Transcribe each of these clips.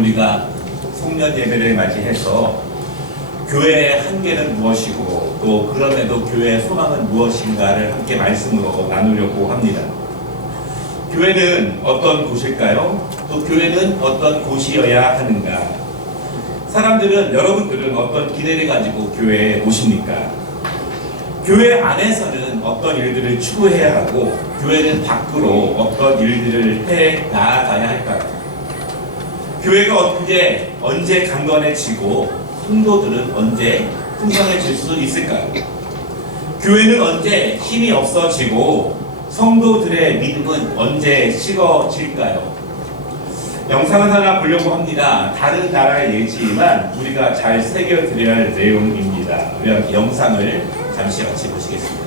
우리가 송년 예배를 맞이해서 교회의 한계는 무엇이고 또 그럼에도 교회의 소망은 무엇인가를 함께 말씀으로 나누려고 합니다. 교회는 어떤 곳일까요? 또 교회는 어떤 곳이어야 하는가? 여러분들은 어떤 기대를 가지고 교회에 오십니까? 교회 안에서는 어떤 일들을 추구해야 하고 교회는 밖으로 어떤 일들을 해 나아가야 할까요? 교회가 언제 강건해지고 성도들은 언제 풍성해질 수 있을까요? 교회는 언제 힘이 없어지고 성도들의 믿음은 언제 식어질까요? 영상을 하나 보려고 합니다. 다른 나라의 예지만 우리가 잘 새겨드려야 할 내용입니다. 그럼 영상을 잠시 같이 보시겠습니다.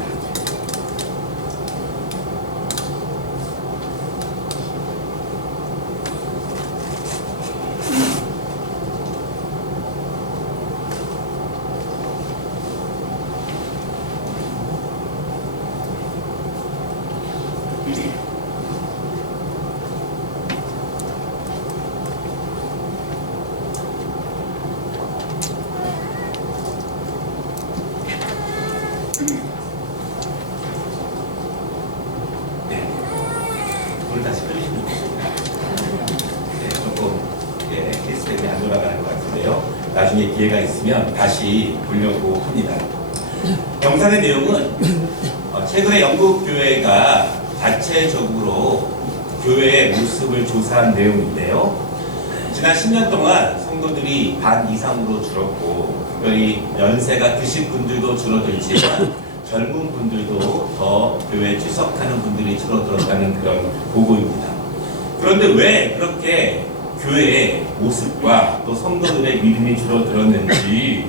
다시 끌리시면 좋겠습니다. 조금 시스템이 안 돌아가는 것 같은데요. 나중에 기회가 있으면 다시 보려고 합니다. 영상의 내용은 최근에 영국 교회가 자체적으로 교회의 모습을 조사한 내용인데요. 지난 10년 동안 성도들이 반 이상으로 줄었고 특별히 연세가 드신 분들도 줄어들지만 젊은 분들도 더 교회에 출석하는 분들이 줄어들었다는 그런 보고입니다. 그런데 왜 그렇게 교회의 모습과 또 성도들의 믿음이 줄어들었는지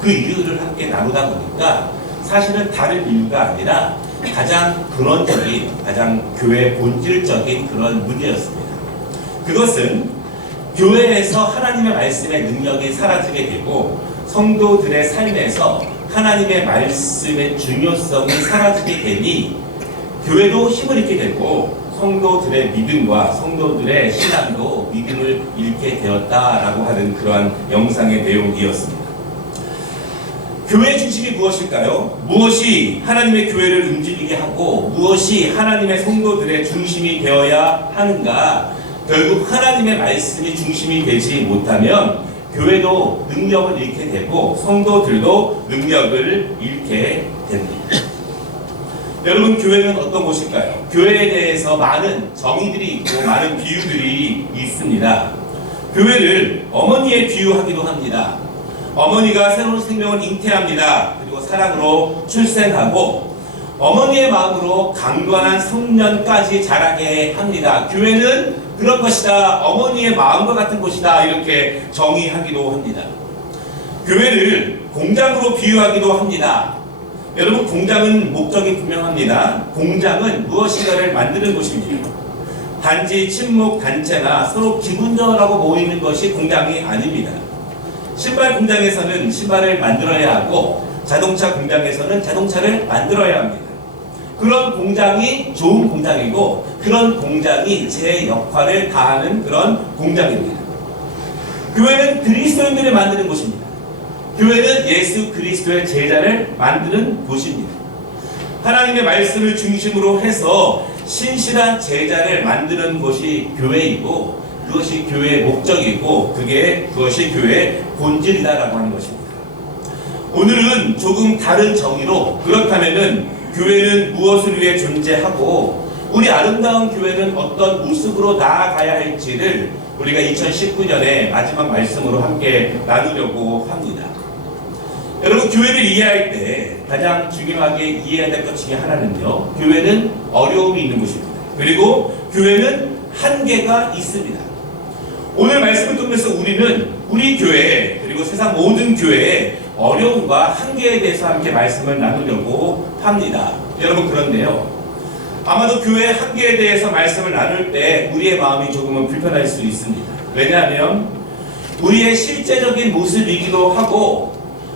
그 이유를 함께 나누다 보니까 사실은 다른 이유가 아니라 가장 근원적인, 가장 교회의 본질적인 그런 문제였습니다. 그것은 교회에서 하나님의 말씀의 능력이 사라지게 되고 성도들의 삶에서 하나님의 말씀의 중요성이 사라지게 되니 교회도 힘을 잃게 되고 성도들의 믿음과 성도들의 신앙도 믿음을 잃게 되었다라고 하는 그러한 영상의 내용이었습니다. 교회의 중심이 무엇일까요? 무엇이 하나님의 교회를 움직이게 하고 무엇이 하나님의 성도들의 중심이 되어야 하는가? 결국 하나님의 말씀이 중심이 되지 못하면 교회도 능력을 잃게 되고 성도들도 능력을 잃게 됩니다. 여러분, 교회는 어떤 곳일까요? 교회에 대해서 많은 정의들이 있고 많은 비유들이 있습니다. 교회를 어머니에 비유하기도 합니다. 어머니가 새로운 생명을 잉태합니다. 그리고 사랑으로 출생하고 어머니의 마음으로 강건한 성년까지 자라게 합니다. 교회는 그런 것이다. 어머니의 마음과 같은 곳이다. 이렇게 정의하기도 합니다. 교회를 공장으로 비유하기도 합니다. 여러분, 공장은 목적이 분명합니다. 공장은 무엇인가를 만드는 곳입니다. 단지 친목 단체나 서로 기분 좋으라고 모이는 것이 공장이 아닙니다. 신발 공장에서는 신발을 만들어야 하고 자동차 공장에서는 자동차를 만들어야 합니다. 그런 공장이 좋은 공장이고 그런 공장이 제 역할을 다하는 그런 공장입니다. 교회는 그리스도인들을 만드는 곳입니다. 교회는 예수 그리스도의 제자를 만드는 곳입니다. 하나님의 말씀을 중심으로 해서 신실한 제자를 만드는 곳이 교회이고 그것이 교회의 목적이고 그것이 교회의 본질이다라고 하는 것입니다. 오늘은 조금 다른 정의로 그렇다면은 교회는 무엇을 위해 존재하고 우리 아름다운 교회는 어떤 모습으로 나아가야 할지를 우리가 2019년의 마지막 말씀으로 함께 나누려고 합니다. 여러분, 교회를 이해할 때 가장 중요하게 이해해야 될 것 중에 하나는요, 교회는 어려움이 있는 곳입니다. 그리고 교회는 한계가 있습니다. 오늘 말씀을 통해서 우리는 우리 교회 그리고 세상 모든 교회의 어려움과 한계에 대해서 함께 말씀을 나누려고 합니다. 여러분, 그런데요, 아마도 교회의 한계에 대해서 말씀을 나눌 때 우리의 마음이 조금은 불편할 수 있습니다. 왜냐하면 우리의 실제적인 모습이기도 하고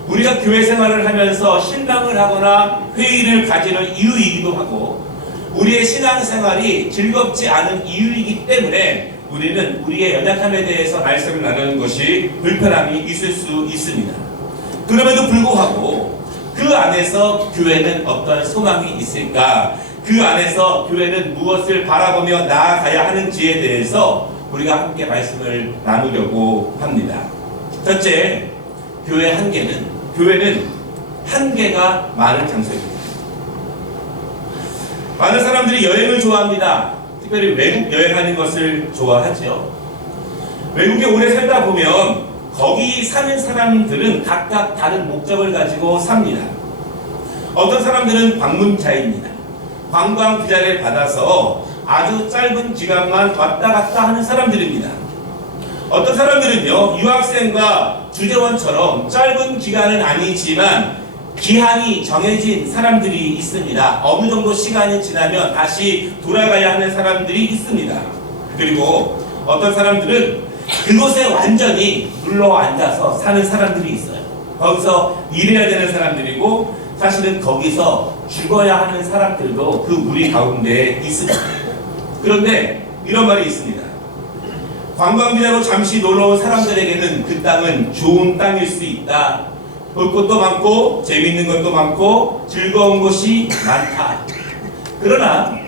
우리가 교회 생활을 하면서 신앙을 하거나 회의를 가지는 이유이기도 하고 우리의 신앙생활이 즐겁지 않은 이유이기 때문에 우리는 우리의 연약함에 대해서 말씀을 나누는 것이 불편함이 있을 수 있습니다. 그럼에도 불구하고 그 안에서 교회는 어떤 소망이 있을까? 그 안에서 교회는 무엇을 바라보며 나아가야 하는지에 대해서 우리가 함께 말씀을 나누려고 합니다. 첫째, 교회는 한계가 많은 장소입니다. 많은 사람들이 여행을 좋아합니다. 특별히 외국 여행하는 것을 좋아하죠. 외국에 오래 살다 보면 거기 사는 사람들은 각각 다른 목적을 가지고 삽니다. 어떤 사람들은 방문자입니다. 관광 비자를 받아서 아주 짧은 기간만 왔다 갔다 하는 사람들입니다. 어떤 사람들은요, 유학생과 주재원처럼 짧은 기간은 아니지만 기한이 정해진 사람들이 있습니다. 어느 정도 시간이 지나면 다시 돌아가야 하는 사람들이 있습니다. 그리고 어떤 사람들은 그곳에 완전히 눌러 앉아서 사는 사람들이 있어요. 거기서 일해야 되는 사람들이고 사실은 거기서 죽어야 하는 사람들도 그 무리 가운데 있습니다. 그런데 이런 말이 있습니다. 관광비자로 잠시 놀러온 사람들에게는 그 땅은 좋은 땅일 수 있다. 볼 것도 많고 재미있는 것도 많고 즐거운 곳이 많다. 그러나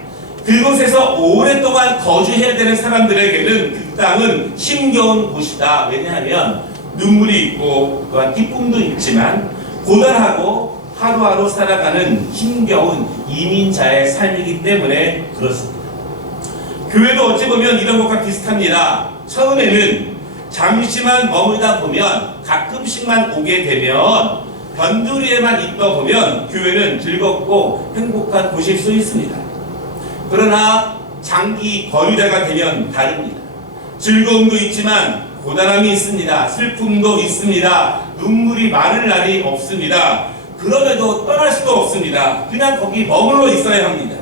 그곳에서 오랫동안 거주해야 되는 사람들에게는 그 땅은 힘겨운 곳이다. 왜냐하면 눈물이 있고 또한 기쁨도 있지만 고단하고 하루하루 살아가는 힘겨운 이민자의 삶이기 때문에 그렇습니다. 교회도 어찌 보면 이런 것과 비슷합니다. 처음에는 잠시만 머물다 보면 가끔씩만 오게 되면 변두리에만 있다 보면 교회는 즐겁고 행복한 곳일 수 있습니다. 그러나 장기 거류자가 되면 다릅니다. 즐거움도 있지만 고단함이 있습니다. 슬픔도 있습니다. 눈물이 마를 날이 없습니다. 그럼에도 떠날 수도 없습니다. 그냥 거기 머물러 있어야 합니다.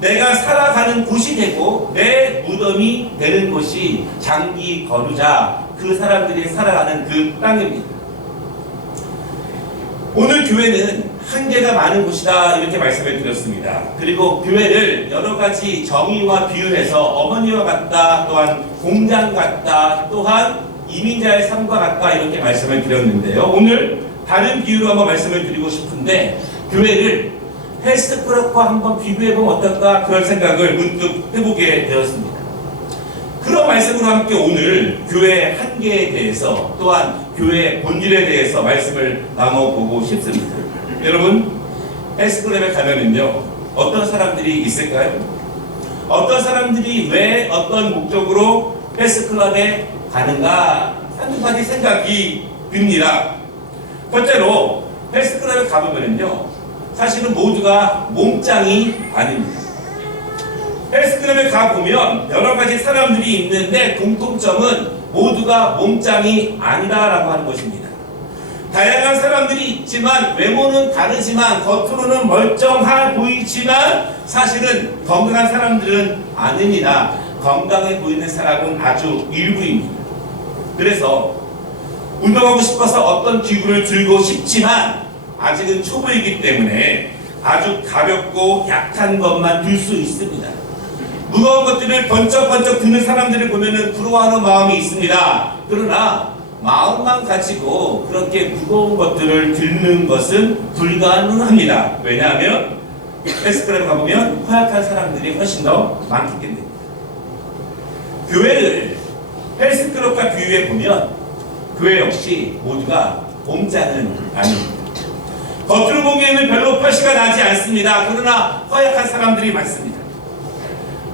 내가 살아가는 곳이 되고 내 무덤이 되는 곳이 장기 거류자, 그 사람들이 살아가는 그 땅입니다. 오늘 교회는 한계가 많은 곳이다 이렇게 말씀을 드렸습니다. 그리고 교회를 여러 가지 정의와 비유해서 어머니와 같다, 또한 공장 같다, 또한 이민자의 삶과 같다 이렇게 말씀을 드렸는데요. 오늘 다른 비유로 한번 말씀을 드리고 싶은데 교회를 헬스클럽과 한번 비교해보면 어떨까 그런 생각을 문득 해보게 되었습니다. 그런 말씀으로 함께 오늘 교회의 한계에 대해서 또한 교회의 본질에 대해서 말씀을 나눠보고 싶습니다. 여러분, 헬스클럽에 가면은요 어떤 사람들이 있을까요? 어떤 사람들이 왜 어떤 목적으로 헬스클럽에 가는가 한두 가지 생각이 듭니다. 첫째로 헬스클럽에 가보면은요 사실은 모두가 몸짱이 아닙니다. 헬스클럽에 가보면 여러 가지 사람들이 있는데 공통점은 모두가 몸짱이 아니다라고 하는 것입니다. 다양한 사람들이 있지만 외모는 다르지만 겉으로는 멀쩡해 보이지만 사실은 건강한 사람들은 아닙니다. 건강해 보이는 사람은 아주 일부입니다. 그래서 운동하고 싶어서 어떤 기구를 들고 싶지만 아직은 초보이기 때문에 아주 가볍고 약한 것만 들 수 있습니다. 무거운 것들을 번쩍번쩍 드는 사람들을 보면 부러워하는 마음이 있습니다. 그러나 마음만 가지고 그렇게 무거운 것들을 드는 것은 불가능합니다. 왜냐하면 헬스클럽에 가보면 허약한 사람들이 훨씬 더 많기 때문입니다. 교회를 헬스클럽과 비유해보면 교회 역시 모두가 몸짱은 아닙니다. 겉으로 보기에는 별로 표시가 나지 않습니다. 그러나 허약한 사람들이 많습니다.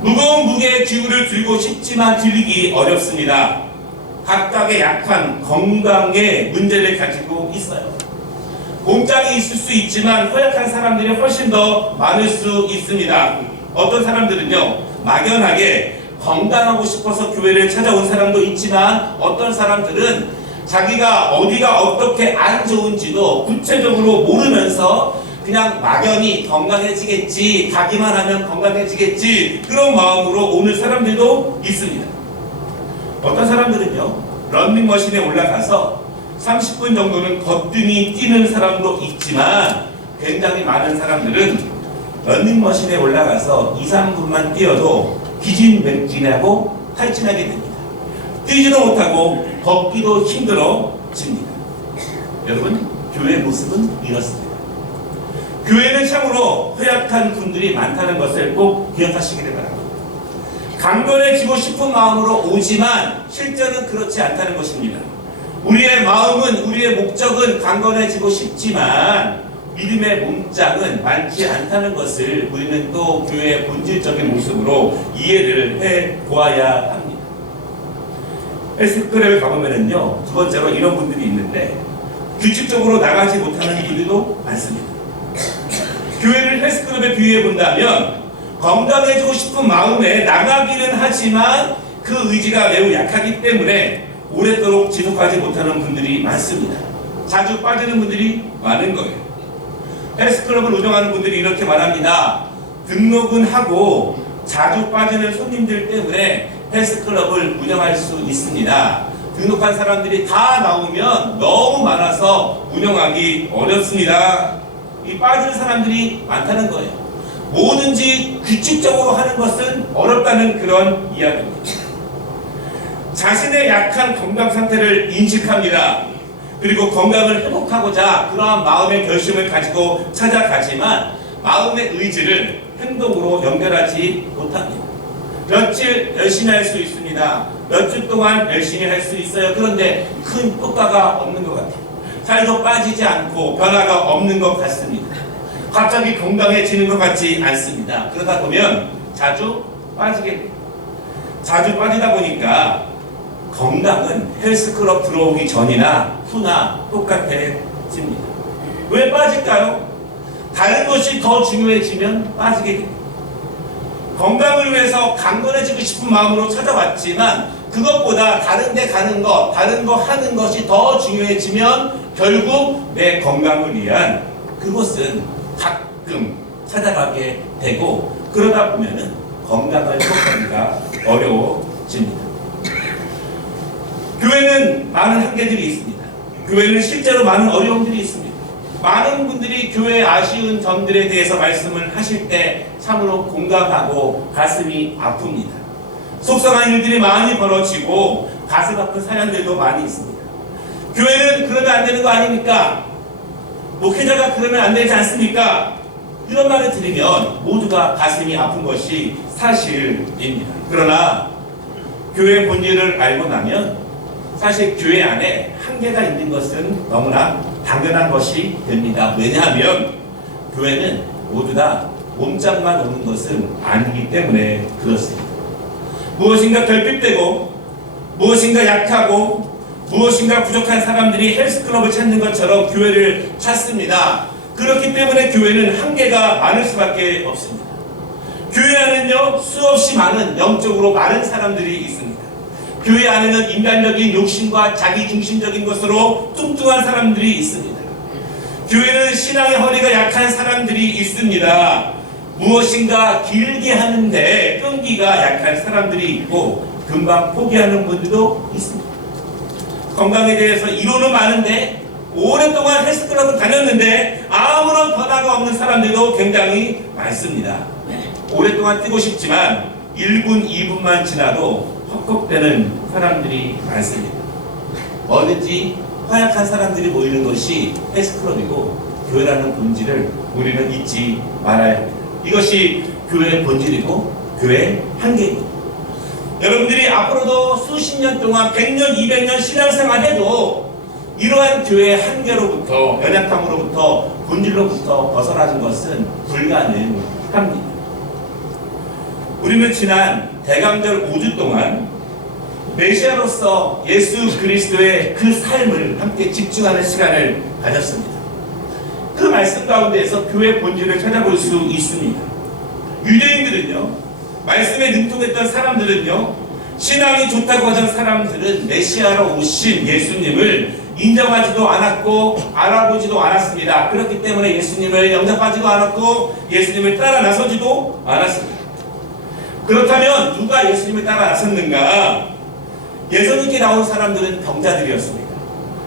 무거운 무게의 기구를 들고 싶지만 들기 어렵습니다. 각각의 약한 건강의 문제를 가지고 있어요. 몸짱이 있을 수 있지만 허약한 사람들이 훨씬 더 많을 수 있습니다. 어떤 사람들은요 막연하게 건강하고 싶어서 교회를 찾아온 사람도 있지만 어떤 사람들은 자기가 어디가 어떻게 안 좋은지도 구체적으로 모르면서 그냥 막연히 건강해지겠지, 가기만 하면 건강해지겠지 그런 마음으로 오는 사람들도 있습니다. 어떤 사람들은요 런닝머신에 올라가서 30분 정도는 거뜬히 뛰는 사람도 있지만 굉장히 많은 사람들은 런닝머신에 올라가서 2, 3분만 뛰어도 기진맥진하고 탈진하게 됩니다. 뛰지도 못하고 걷기도 힘들어집니다. 여러분, 교회의 모습은 이렇습니다. 교회는 참으로 허약한 분들이 많다는 것을 꼭 기억하시기를 바랍니다. 강건해지고 싶은 마음으로 오지만 실제는 그렇지 않다는 것입니다. 우리의 마음은, 우리의 목적은 강건해지고 싶지만 믿음의 몸짱은 많지 않다는 것을 우리는 또 교회의 본질적인 모습으로 이해를 해 보아야 합니다. 헬스클럽에 가보면은요, 두 번째로 이런 분들이 있는데 규칙적으로 나가지 못하는 분들도 많습니다. 교회를 헬스클럽에 비유해 본다면 건강해지고 싶은 마음에 나가기는 하지만 그 의지가 매우 약하기 때문에 오랫도록 지속하지 못하는 분들이 많습니다. 자주 빠지는 분들이 많은 거예요. 헬스클럽을 운영하는 분들이 이렇게 말합니다. 등록은 하고 자주 빠지는 손님들 때문에 헬스클럽을 운영할 수 있습니다. 등록한 사람들이 다 나오면 너무 많아서 운영하기 어렵습니다. 이 빠지는 사람들이 많다는 거예요. 뭐든지 규칙적으로 하는 것은 어렵다는 그런 이야기입니다. 자신의 약한 건강 상태를 인식합니다. 그리고 건강을 회복하고자 그러한 마음의 결심을 가지고 찾아가지만 마음의 의지를 행동으로 연결하지 못합니다. 며칠 열심히 할 수 있습니다. 몇 주 동안 열심히 할 수 있어요. 그런데 큰 효과가 없는 것 같아요. 살도 빠지지 않고 변화가 없는 것 같습니다. 갑자기 건강해지는 것 같지 않습니다. 그러다 보면 자주 빠지게 됩니다. 자주 빠지다 보니까 건강은 헬스클럽 들어오기 전이나 후나 똑같아집니다. 왜 빠질까요? 다른 것이 더 중요해지면 빠지게 됩니다. 건강을 위해서 강건해지고 싶은 마음으로 찾아왔지만 그것보다 다른 데 가는 것, 다른 거 하는 것이 더 중요해지면 결국 내 건강을 위한 그곳은 가끔 찾아가게 되고 그러다 보면은 건강을 회복하기가 어려워집니다. 교회는 많은 한계들이 있습니다. 교회는 실제로 많은 어려움들이 있습니다. 많은 분들이 교회의 아쉬운 점들에 대해서 말씀을 하실 때 참으로 공감하고 가슴이 아픕니다. 속상한 일들이 많이 벌어지고 가슴 아픈 사연들도 많이 있습니다. 교회는 그러면 안 되는 거 아닙니까? 목회자가 그러면 안 되지 않습니까? 이런 말을 들으면 모두가 가슴이 아픈 것이 사실입니다. 그러나 교회의 본질을 알고 나면 사실 교회 안에 한계가 있는 것은 너무나 당연한 것이 됩니다. 왜냐하면 교회는 모두 다 몸짱만 오는 것은 아니기 때문에 그렇습니다. 무엇인가 결핍되고 무엇인가 약하고 무엇인가 부족한 사람들이 헬스클럽을 찾는 것처럼 교회를 찾습니다. 그렇기 때문에 교회는 한계가 많을 수밖에 없습니다. 교회 안에는요, 수없이 많은 영적으로 많은 사람들이 있습니다. 교회 안에는 인간적인 욕심과 자기중심적인 것으로 뚱뚱한 사람들이 있습니다. 교회는 신앙의 허리가 약한 사람들이 있습니다. 무엇인가 길게 하는데 끈기가 약한 사람들이 있고 금방 포기하는 분들도 있습니다. 건강에 대해서 이론은 많은데 오랫동안 헬스클럽을 다녔는데 아무런 변화가 없는 사람들도 굉장히 많습니다. 오랫동안 뛰고 싶지만 1분, 2분만 지나도 헉헉대는 사람들이 많습니다. 뭐든지 허약한 사람들이 모이는 것이 헬스클럽이고 교회라는 본질을 우리는 잊지 말아야 합니다. 이것이 교회의 본질이고 교회의 한계입니다. 여러분들이 앞으로도 수십 년 동안 100년, 200년 신앙생활 해도 이러한 교회의 한계로부터, 연약함으로부터, 본질로부터 벗어나는 것은 불가능합니다. 우리는 지난 대강절 5주 동안 메시아로서 예수 그리스도의 그 삶을 함께 집중하는 시간을 가졌습니다. 그 말씀 가운데에서 교회의 본질을 찾아볼 수 있습니다. 유대인들은요, 말씀에 능통했던 사람들은요, 신앙이 좋다고 하던 사람들은 메시아로 오신 예수님을 인정하지도 않았고 알아보지도 않았습니다. 그렇기 때문에 예수님을 영접하지도 않았고 예수님을 따라 나서지도 않았습니다. 그렇다면 누가 예수님을 따라 나섰는가? 예수님께 나온 사람들은 병자들이었습니다.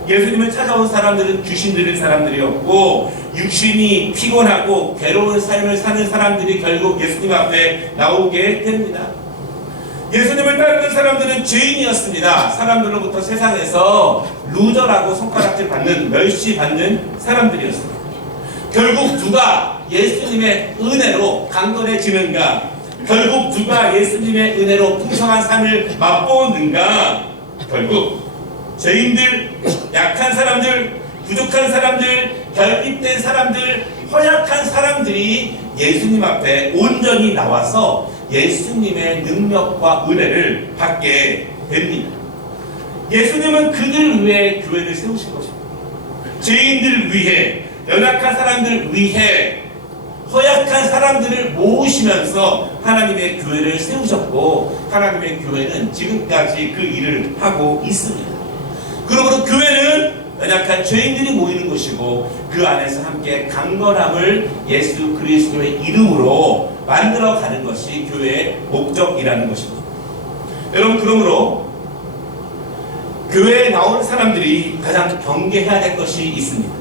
예수님을 찾아온 사람들은 귀신 들린 사람들이었고 육신이 피곤하고 괴로운 삶을 사는 사람들이 결국 예수님 앞에 나오게 됩니다. 예수님을 따르는 사람들은 죄인이었습니다. 사람들로부터 세상에서 루저라고 손가락질 받는, 멸시받는 사람들이었습니다. 결국 누가 예수님의 은혜로 강건해지는가? 결국 누가 예수님의 은혜로 풍성한 삶을 맛보는가? 결국 죄인들, 약한 사람들, 부족한 사람들, 결핍된 사람들, 허약한 사람들이 예수님 앞에 온전히 나와서 예수님의 능력과 은혜를 받게 됩니다. 예수님은 그들 위해 교회를 세우신 것입니다. 죄인들 위해, 연약한 사람들 위해, 허약한 사람들을 모으시면서 하나님의 교회를 세우셨고, 하나님의 교회는 지금까지 그 일을 하고 있습니다. 그러므로 교회는 연약한 죄인들이 모이는 곳이고, 그 안에서 함께 강건함을 예수 그리스도의 이름으로 만들어가는 것이 교회의 목적이라는 것입니다. 여러분, 그러므로 교회에 나오는 사람들이 가장 경계해야 될 것이 있습니다.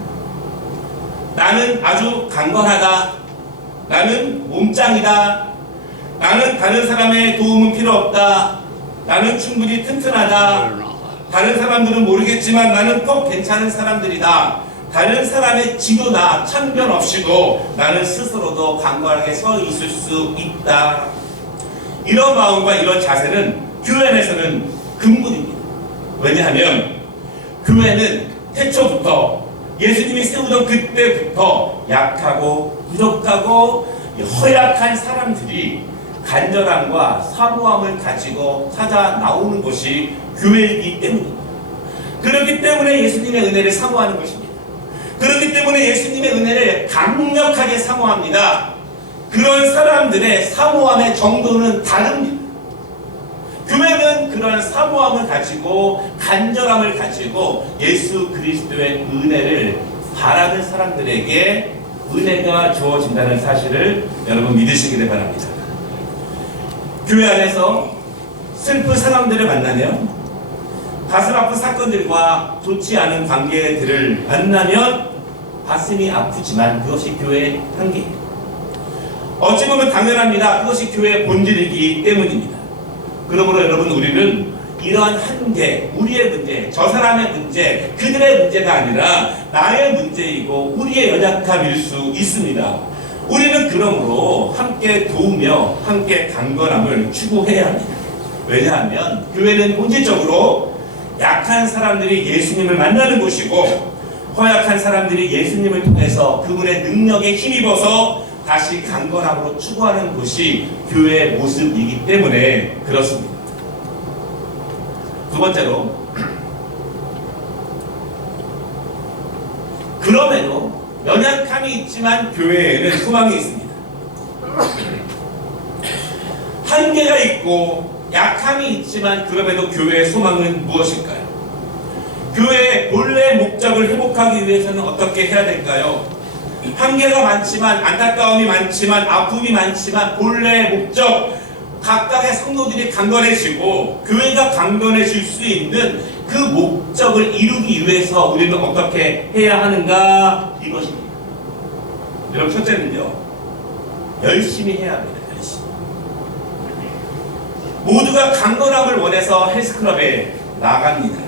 나는 아주 강건하다, 나는 몸짱이다, 나는 다른 사람의 도움은 필요 없다, 나는 충분히 튼튼하다, 다른 사람들은 모르겠지만 나는 꼭 괜찮은 사람들이다, 다른 사람의 지도나 참견 없이도 나는 스스로도 강건하게 서 있을 수 있다. 이런 마음과 이런 자세는 교회 안에서는 금물입니다. 왜냐하면 교회는 태초부터 예수님이 세우던 그때부터 약하고 부족하고 허약한 사람들이 간절함과 사모함을 가지고 찾아 나오는 것이 교회이기 때문입니다. 그렇기 때문에 예수님의 은혜를 사모하는 것입니다. 그렇기 때문에 예수님의 은혜를 강력하게 사모합니다. 그런 사람들의 사모함의 정도는 다릅니다. 교회는 그런 사모함을 가지고, 간절함을 가지고 예수 그리스도의 은혜를 바라는 사람들에게 은혜가 주어진다는 사실을 여러분 믿으시기를 바랍니다. 교회 안에서 슬픈 상황들을 만나면, 가슴 아픈 사건들과 좋지 않은 관계들을 만나면 가슴이 아프지만 그것이 교회의 한계입니다. 어찌 보면 당연합니다. 그것이 교회의 본질이기 때문입니다. 그러므로 여러분, 우리는 이러한 한계, 우리의 문제, 저 사람의 문제, 그들의 문제가 아니라 나의 문제이고 우리의 연약함일 수 있습니다. 우리는 그러므로 함께 도우며 함께 강건함을 추구해야 합니다. 왜냐하면 교회는 본질적으로 약한 사람들이 예수님을 만나는 곳이고, 허약한 사람들이 예수님을 통해서 그분의 능력에 힘입어서 다시 강건함으로 추구하는 것이 교회의 모습이기 때문에 그렇습니다. 두 번째로, 그럼에도 연약함이 있지만 교회에는 소망이 있습니다. 한계가 있고 약함이 있지만 그럼에도 교회의 소망은 무엇일까요? 교회의 본래 목적을 회복하기 위해서는 어떻게 해야 될까요? 한계가 많지만, 안타까움이 많지만, 아픔이 많지만 본래 목적, 각각의 성도들이 강건해지고 교회가 강건해질 수 있는 그 목적을 이루기 위해서 우리는 어떻게 해야 하는가? 이것입니다. 여러분, 첫째는요, 열심히 해야 합니다. 열심히. 모두가 강건함을 원해서 헬스클럽에 나갑니다.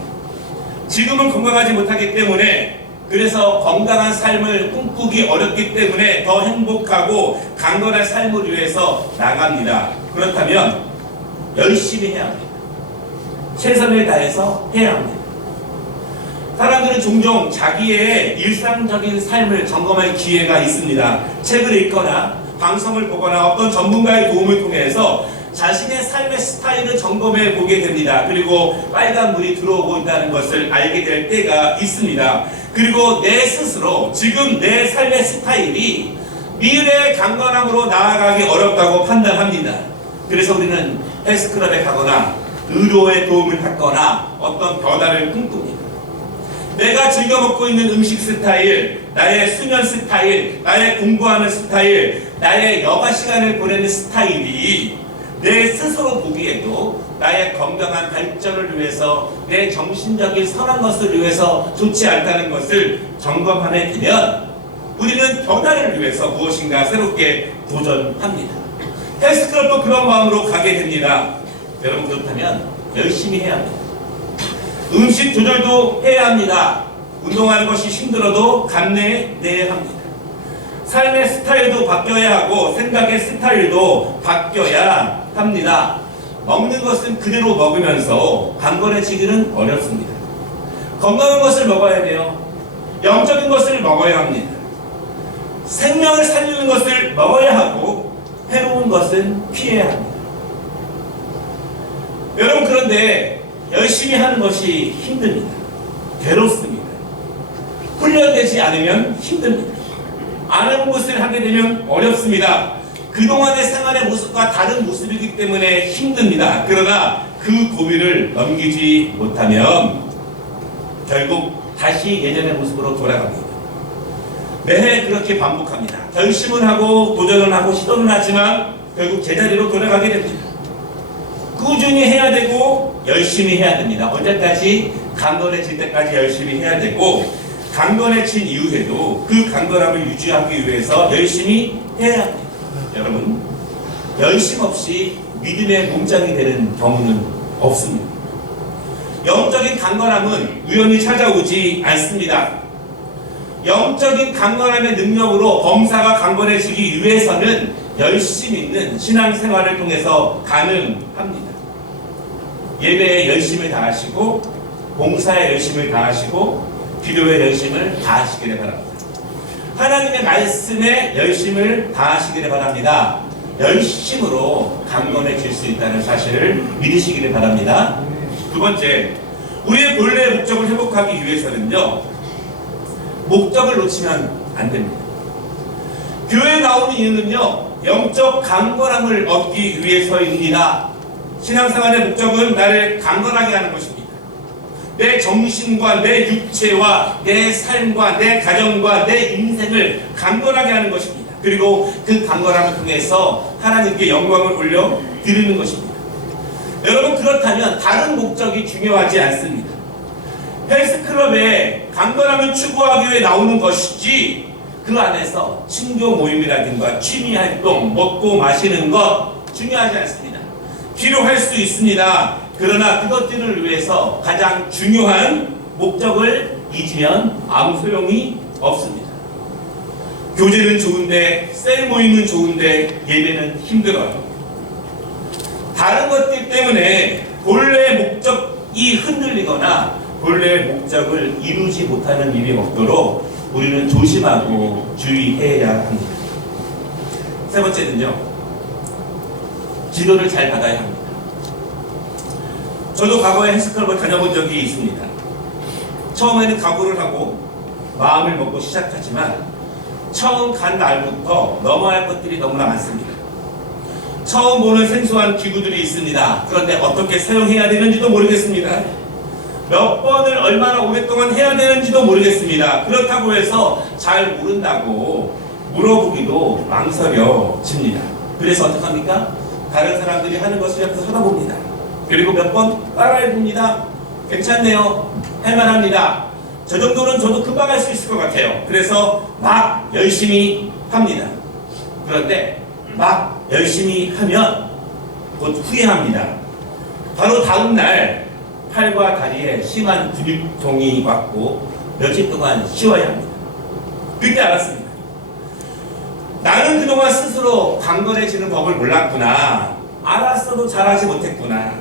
지금은 건강하지 못하기 때문에, 그래서 건강한 삶을 꿈꾸기 어렵기 때문에 더 행복하고 강건한 삶을 위해서 나갑니다. 그렇다면 열심히 해야 합니다. 최선을 다해서 해야 합니다. 사람들은 종종 자기의 일상적인 삶을 점검할 기회가 있습니다. 책을 읽거나 방송을 보거나 어떤 전문가의 도움을 통해서 자신의 삶의 스타일을 점검해 보게 됩니다. 그리고 빨간불이 들어오고 있다는 것을 알게 될 때가 있습니다. 그리고 내 스스로 지금 내 삶의 스타일이 미래의 강건함으로 나아가기 어렵다고 판단합니다. 그래서 우리는 헬스클럽에 가거나 의료의 도움을 받거나 어떤 변화를 꿈꿉니다. 내가 즐겨 먹고 있는 음식 스타일, 나의 수면 스타일, 나의 공부하는 스타일, 나의 여가 시간을 보내는 스타일이 내 스스로 보기에도 나의 건강한 발전을 위해서, 내 정신적인 선한 것을 위해서 좋지 않다는 것을 점검하게 되면 우리는 변화를 위해서 무엇인가 새롭게 도전합니다. 헬스클럽도 그런 마음으로 가게 됩니다. 여러분 그렇다면 열심히 해야 합니다. 음식 조절도 해야 합니다. 운동하는 것이 힘들어도 감내해야 합니다. 삶의 스타일도 바뀌어야 하고 생각의 스타일도 바뀌어야 합니다. 먹는 것은 그대로 먹으면서 강건해지기는 어렵습니다. 건강한 것을 먹어야 돼요. 영적인 것을 먹어야 합니다. 생명을 살리는 것을 먹어야 하고 해로운 것은 피해야 합니다. 여러분 그런데 열심히 하는 것이 힘듭니다. 괴롭습니다. 훈련되지 않으면 힘듭니다. 안 해본 것을 하게 되면 어렵습니다. 그동안의 생활의 모습과 다른 모습이기 때문에 힘듭니다. 그러나 그 고비를 넘기지 못하면 결국 다시 예전의 모습으로 돌아갑니다. 매해 그렇게 반복합니다. 결심은 하고 도전은 하고 시도는 하지만 결국 제자리로 돌아가게 됩니다. 꾸준히 해야 되고 열심히 해야 됩니다. 언제까지? 강건해질 때까지 열심히 해야 되고 강건해진 이후에도 그 강건함을 유지하기 위해서 열심히 해야 합니다. 여러분 열심 없이 믿음의 몸짱이 되는 경우는 없습니다. 영적인 강건함은 우연히 찾아오지 않습니다. 영적인 강건함의 능력으로 범사가 강건해지기 위해서는 열심 있는 신앙생활을 통해서 가능합니다. 예배에 열심을 다하시고 봉사에 열심을 다하시고 기도에 열심을 다하시기를 바랍니다. 하나님의 말씀에 열심을 다하시기를 바랍니다. 열심으로 강건해질 수 있다는 사실을 믿으시기를 바랍니다. 두 번째, 우리의 본래의 목적을 회복하기 위해서는요, 목적을 놓치면 안 됩니다. 교회에 나오는 이유는요, 영적 강건함을 얻기 위해서입니다. 신앙생활의 목적은 나를 강건하게 하는 것입니다. 내 정신과 내 육체와 내 삶과 내 가정과 내 인생을 강건하게 하는 것입니다. 그리고 그 강건함을 통해서 하나님께 영광을 올려 드리는 것입니다. 여러분 그렇다면 다른 목적이 중요하지 않습니다. 헬스클럽에 강건함을 추구하기 위해 나오는 것이지 그 안에서 친교 모임이라든가 취미활동, 먹고 마시는 것 중요하지 않습니다. 필요할 수 있습니다. 그러나 그것들을 위해서 가장 중요한 목적을 잊으면 아무 소용이 없습니다. 교제는 좋은데 셀 모임은 좋은데 예배는 힘들어요. 다른 것들 때문에 본래의 목적이 흔들리거나 본래의 목적을 이루지 못하는 일이 없도록 우리는 조심하고 주의해야 합니다. 세 번째는요, 지도를 잘 받아야 합니다. 저도 과거에 헬스클럽을 다녀본 적이 있습니다. 처음에는 각오를 하고 마음을 먹고 시작하지만 처음 간 날부터 넘어야 할 것들이 너무나 많습니다. 처음 보는 생소한 기구들이 있습니다. 그런데 어떻게 사용해야 되는지도 모르겠습니다. 몇 번을 얼마나 오랫동안 해야 되는지도 모르겠습니다. 그렇다고 해서 잘 모른다고 물어보기도 망설여집니다. 그래서 어떡합니까? 다른 사람들이 하는 것을 옆에서 쳐다봅니다. 그리고 몇 번 따라해봅니다. 괜찮네요. 할만합니다. 저 정도는 저도 금방 할 수 있을 것 같아요. 그래서 막 열심히 합니다. 그런데 막 열심히 하면 곧 후회합니다. 바로 다음 날 팔과 다리에 심한 근육통이 왔고 며칠 동안 쉬어야 합니다. 그때 알았습니다. 나는 그동안 스스로 강건해지는 법을 몰랐구나. 알았어도 잘하지 못했구나.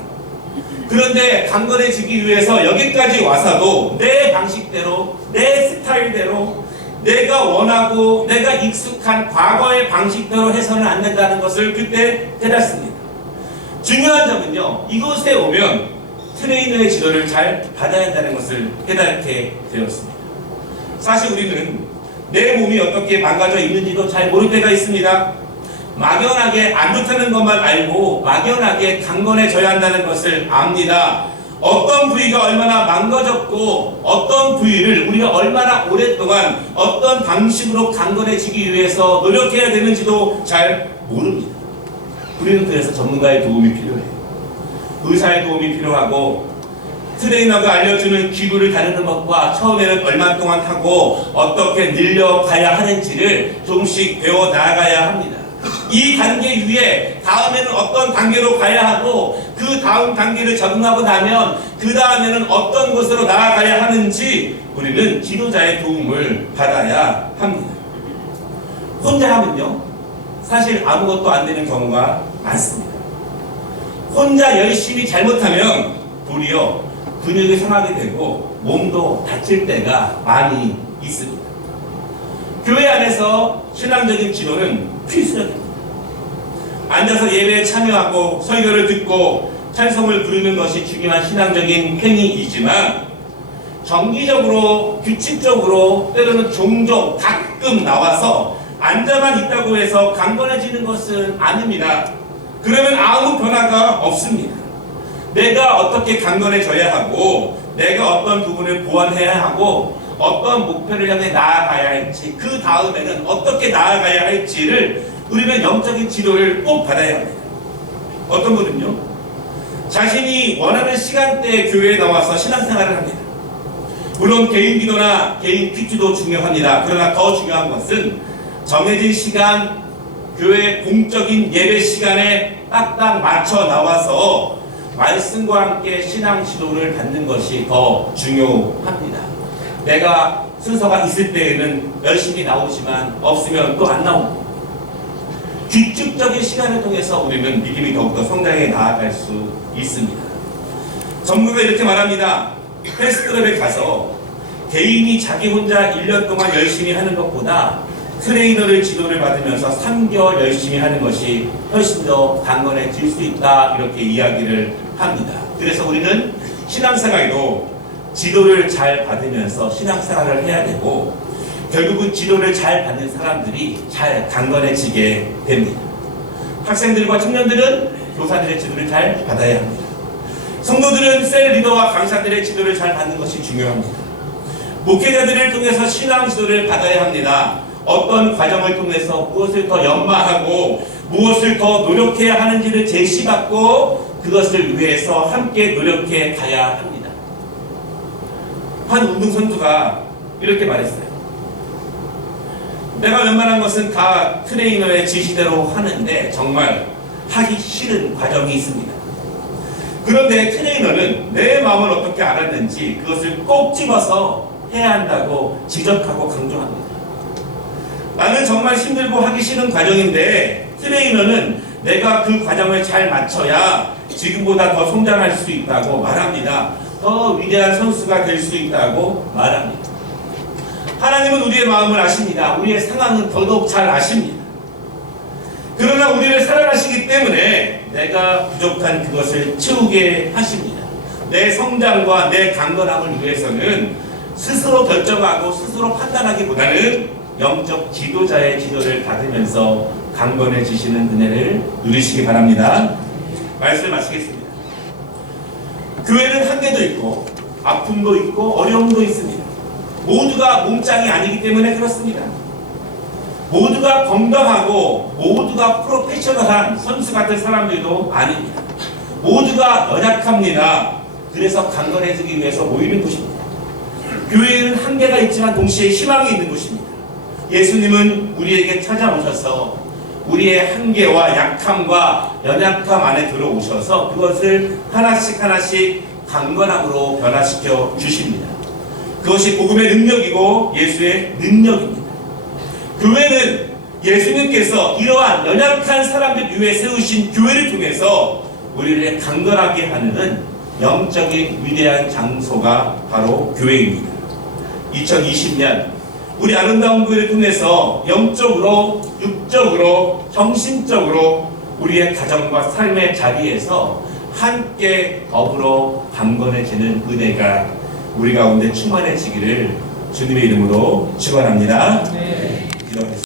그런데 강건해지기 위해서 여기까지 와서도 내 방식대로, 내 스타일대로, 내가 원하고 내가 익숙한 과거의 방식대로 해서는 안 된다는 것을 그때 깨닫습니다. 중요한 점은요, 이곳에 오면 트레이너의 지도를 잘 받아야 한다는 것을 깨닫게 되었습니다. 사실 우리는 내 몸이 어떻게 망가져 있는지도 잘 모를 때가 있습니다. 막연하게 안 좋다는 것만 알고 막연하게 강건해져야 한다는 것을 압니다. 어떤 부위가 얼마나 망가졌고 어떤 부위를 우리가 얼마나 오랫동안 어떤 방식으로 강건해지기 위해서 노력해야 되는지도 잘 모릅니다. 우리는 그래서 전문가의 도움이 필요해요. 의사의 도움이 필요하고 트레이너가 알려주는 기구를 다루는 것과 처음에는 얼마 동안 하고 어떻게 늘려가야 하는지를 조금씩 배워 나가야 합니다. 이 단계 위에 다음에는 어떤 단계로 가야 하고 그 다음 단계를 적응하고 나면 그 다음에는 어떤 곳으로 나아가야 하는지 우리는 지도자의 도움을 받아야 합니다. 혼자 하면요, 사실 아무것도 안 되는 경우가 많습니다. 혼자 열심히 잘못하면 도리어 근육이 상하게 되고 몸도 다칠 때가 많이 있습니다. 교회 안에서 신앙적인 지도는 필수적입니다. 앉아서 예배에 참여하고 설교를 듣고 찬송을 부르는 것이 중요한 신앙적인 행위이지만 정기적으로 규칙적으로 때로는 종종 가끔 나와서 앉아만 있다고 해서 강건해지는 것은 아닙니다. 그러면 아무 변화가 없습니다. 내가 어떻게 강건해져야 하고 내가 어떤 부분을 보완해야 하고 어떤 목표를 향해 나아가야 할지 그 다음에는 어떻게 나아가야 할지를 우리는 영적인 지도를 꼭 받아야 합니다. 어떤 분은요, 자신이 원하는 시간대에 교회에 나와서 신앙생활을 합니다. 물론 개인 기도나 개인 퀴즈도 중요합니다. 그러나 더 중요한 것은 정해진 시간 교회 공적인 예배 시간에 딱딱 맞춰 나와서 말씀과 함께 신앙 지도를 받는 것이 더 중요합니다. 내가 순서가 있을 때에는 열심히 나오지만 없으면 또 안 나오고 규칙적인 시간을 통해서 우리는 믿음이 더욱더 성장해 나아갈 수 있습니다. 전문가가 이렇게 말합니다. 헬스클럽에 가서 개인이 자기 혼자 1년 동안 열심히 하는 것보다 트레이너를 지도를 받으면서 3개월 열심히 하는 것이 훨씬 더 강건해질 수 있다, 이렇게 이야기를 합니다. 그래서 우리는 신앙생활도 지도를 잘 받으면서 신앙생활을 해야 되고 결국은 지도를 잘 받는 사람들이 잘 강건해지게 됩니다. 학생들과 청년들은 교사들의 지도를 잘 받아야 합니다. 성도들은 셀 리더와 강사들의 지도를 잘 받는 것이 중요합니다. 목회자들을 통해서 신앙 지도를 받아야 합니다. 어떤 과정을 통해서 무엇을 더 연마하고 무엇을 더 노력해야 하는지를 제시받고 그것을 위해서 함께 노력해 가야 합니다. 한 운동선수가 이렇게 말했어요. 내가 웬만한 것은 다 트레이너의 지시대로 하는데 정말 하기 싫은 과정이 있습니다. 그런데 트레이너는 내 마음을 어떻게 알았는지 그것을 꼭 집어서 해야 한다고 지적하고 강조합니다. 나는 정말 힘들고 하기 싫은 과정인데 트레이너는 내가 그 과정을 잘 맞춰야 지금보다 더 성장할 수 있다고 말합니다. 더 위대한 선수가 될 수 있다고 말합니다. 하나님은 우리의 마음을 아십니다. 우리의 상황은 더더욱 잘 아십니다. 그러나 우리를 사랑하시기 때문에 내가 부족한 그것을 채우게 하십니다. 내 성장과 내 강건함을 위해서는 스스로 결정하고 스스로 판단하기보다는 영적 지도자의 지도를 받으면서 강건해지시는 은혜를 누리시기 바랍니다. 말씀을 마치겠습니다. 교회는 한계도 있고 아픔도 있고 어려움도 있습니다. 모두가 몸짱이 아니기 때문에 그렇습니다. 모두가 건강하고 모두가 프로페셔널한 선수 같은 사람들도 아닙니다. 모두가 연약합니다. 그래서 강건해지기 위해서 모이는 곳입니다. 교회에는 한계가 있지만 동시에 희망이 있는 곳입니다. 예수님은 우리에게 찾아오셔서 우리의 한계와 약함과 연약함 안에 들어오셔서 그것을 하나씩 하나씩 강건함으로 변화시켜 주십니다. 그것이 복음의 능력이고 예수의 능력입니다. 교회는 예수님께서 이러한 연약한 사람들 위해 세우신 교회를 통해서 우리를 강건하게 하는 영적인 위대한 장소가 바로 교회입니다. 2020년 우리 아름다운 교회를 통해서 영적으로, 육적으로, 정신적으로 우리의 가정과 삶의 자리에서 함께 더불어 강건해지는 은혜가 우리 가운데 충만해지기를 주님의 이름으로 축원합니다.